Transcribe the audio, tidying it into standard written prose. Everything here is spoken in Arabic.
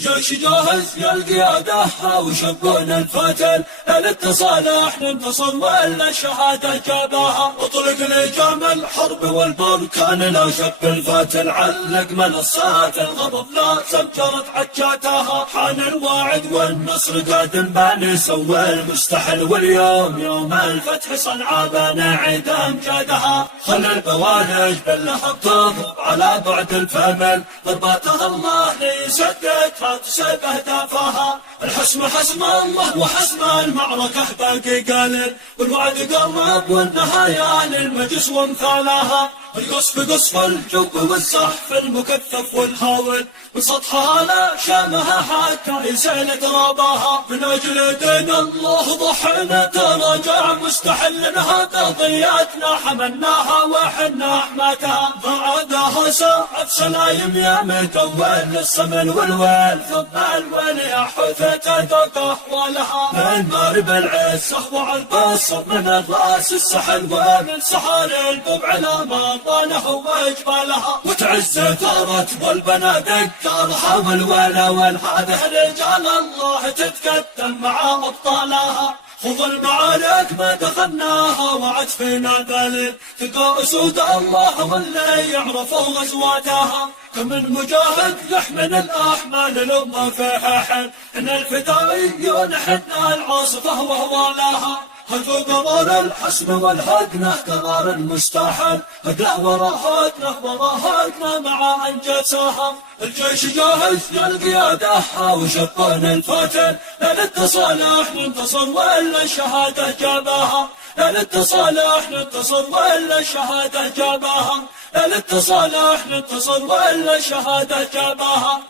الجيش جاهز يا القيادة وشبون الفتل للتصالح ننتصر ولا الشهادة جابها. اطلق لجام الحرب والبركان لا شك الفتل علق منصات الغضب لا سجرت عجاتها. حان الوعد والنصر قادم بان سوى المستحل واليوم يوم الفتح صنعاء عيد امجادها. خل البوالج باللهب تضرب على بعد الفمل ضرباتها الله ليسددها تسب اهدافها. الحسم حسم الله وحسم المعركة باقي قالب والوعد قرب والنهاية للمجلس وامثالها. القصف قصف الجو والزحف المكثف والهاول من سطحها لا شامها حتى يسيل ترابها. من اجل دين الله ضحينا تراجع مستحل هذا ضياتنا حملناها وحنا حماتها. بعدها ساعة سلايم يا مدول للصمل والويل ثم الولي حثت ذوق احوالها. من مارب العز وعلى البصر من الراس السحل ومن سحر البب على ماضانه واجبالها. وتعز ثارت والبنادق دارها والولا والهذه رجال الله تتقدم مع ابطالها. خذ المعارك ما دخلناها وعد فينا ذلك تلقى اسود الله واللي يعرفوا غزواتها. كم من مجاهد يحمل الاحمال الامه فيها حل ان الفدائيون حنا العاصفه وهوالاها. هدوا قرار الحسم والهدنه قرار المستحل هدنه ورا هدنه مع انجاسها. الجيش جاهز يا القيادة وشبون الفتل للتصالح ننتصر ولا الشهادة جابها. للتصالح ننتصر ولا الشهادة جابها. للتصالح ننتصر ولا الشهادة جابها.